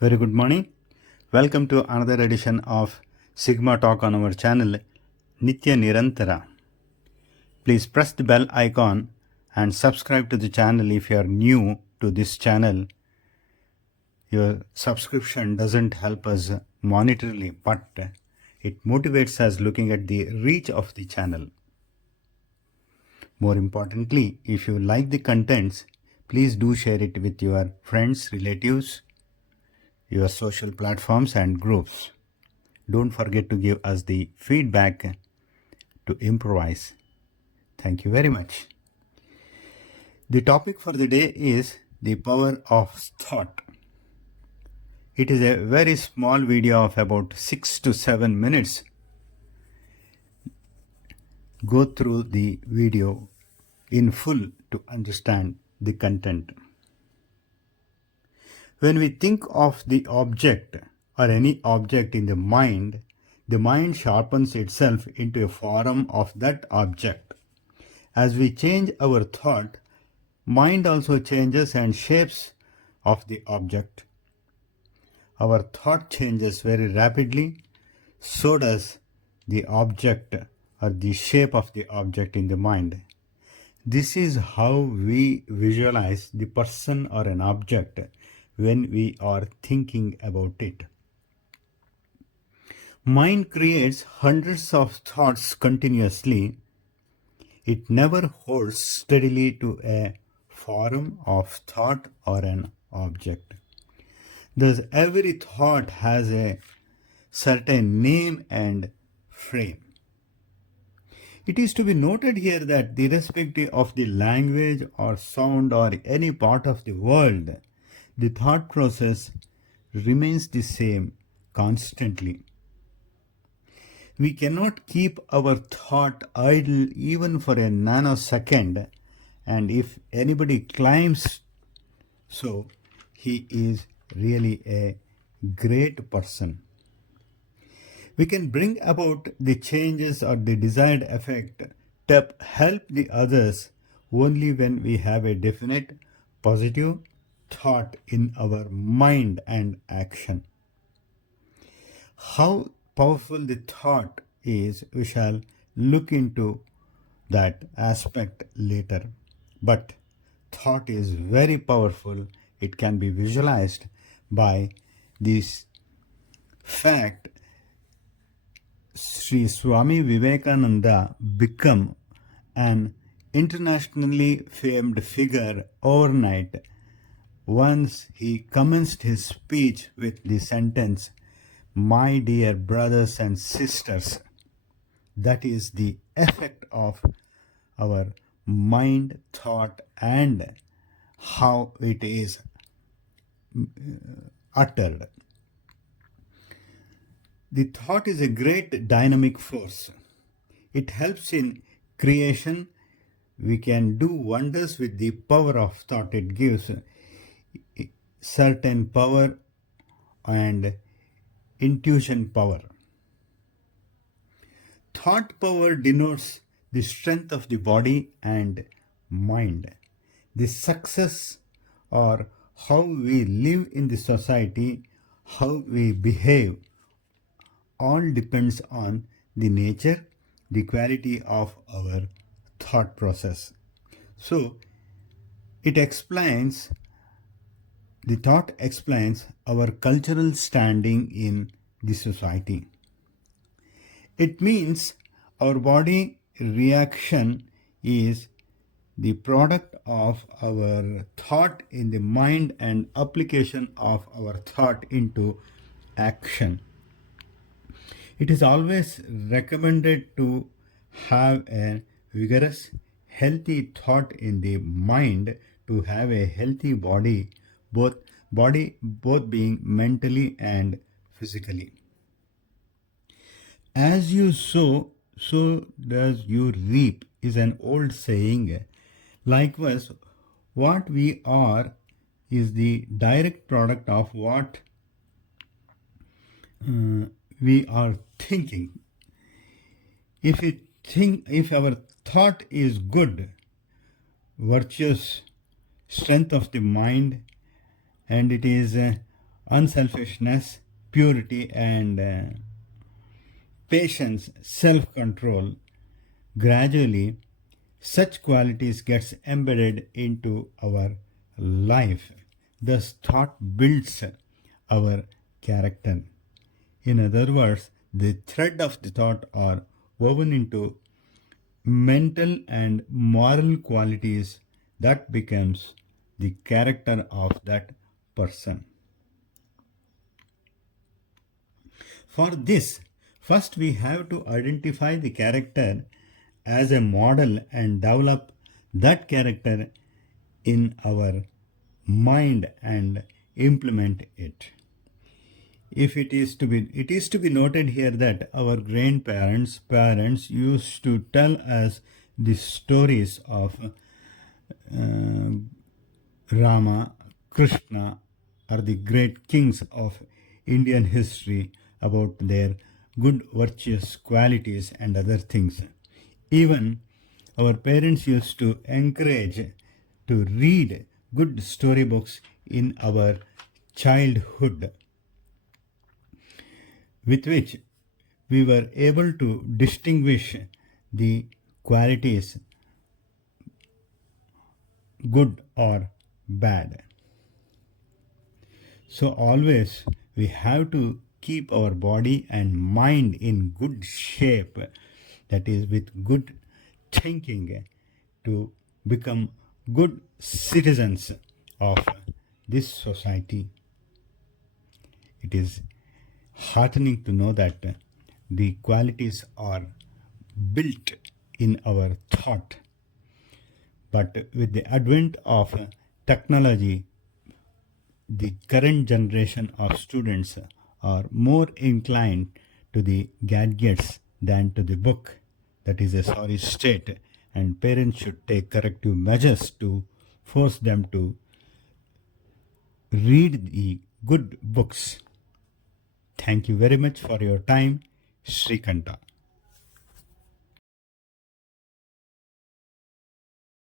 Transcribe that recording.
Very good morning. Welcome to another edition of Sigma Talk on our channel, NITYA Nirantara. Please press the bell icon and subscribe to the channel if you are new to this channel. Your subscription doesn't help us monetarily, but it motivates us looking at the reach of the channel. More importantly, if you like the contents, please do share it with your friends, relatives, your social platforms and groups. Don't forget to give us the feedback to improvise. Thank you very much. The topic for the day is the power of thought. It is a very small video of about 6 to 7 minutes. Go through the video in full to understand the content. When we think of the object or any object in the mind sharpens itself into a form of that object. As we change our thought, mind also changes and shapes of the object. Our thought changes very rapidly, so does the object or the shape of the object in the mind. This is how we visualize the person or an object when we are thinking about it. Mind creates hundreds of thoughts continuously. It never holds steadily to a form of thought or an object. Thus, every thought has a certain name and frame. It is to be noted here that irrespective of the language or sound or any part of the world, the thought process remains the same constantly. We cannot keep our thought idle even for a nanosecond, and if anybody claims so, he is really a great person. We can bring about the changes or the desired effect to help the others only when we have a definite positive thought in our mind and action. How powerful the thought is, we shall look into that aspect later. But thought is very powerful. It can be visualized by this fact. Sri Swami Vivekananda became an internationally famed figure overnight once he commenced his speech with the sentence, "My dear brothers and sisters." That is the effect of our mind, thought, and how it is uttered. The thought is a great dynamic force. It helps in creation. We can do wonders with the power of thought. It gives certain power and intuition power. Thought power denotes the strength of the body and mind. The success or how we live in the society, how we behave, all depends on the nature, the quality of our thought process. So, the thought explains our cultural standing in the society. It means our body reaction is the product of our thought in the mind and application of our thought into action. It is always recommended to have a vigorous, healthy thought in the mind to have a healthy body, both being mentally and physically. As you sow, so does you reap is an old saying. Likewise, what we are is the direct product of what we are thinking. If our thought is good, virtuous, strength of the mind, and it is unselfishness, purity, and patience, self-control. Gradually, such qualities gets embedded into our life. Thus, thought builds our character. In other words, the thread of the thought are woven into mental and moral qualities that becomes the character of that person. For this, first we have to identify the character as a model and develop that character in our mind and implement it. If it is to be noted here that our grandparents parents used to tell us the stories of Rama, Krishna are the great kings of Indian history about their good virtuous qualities and other things. Even our parents used to encourage to read good storybooks in our childhood, with which we were able to distinguish the qualities good or bad. So always we have to keep our body and mind in good shape, that is with good thinking, to become good citizens of this society. It is heartening to know that the qualities are built in our thought. But with the advent of technology, the current generation of students are more inclined to the gadgets than to the book. That is a sorry state, and parents should take corrective measures to force them to read the good books. Thank you very much for your time, Srikanta.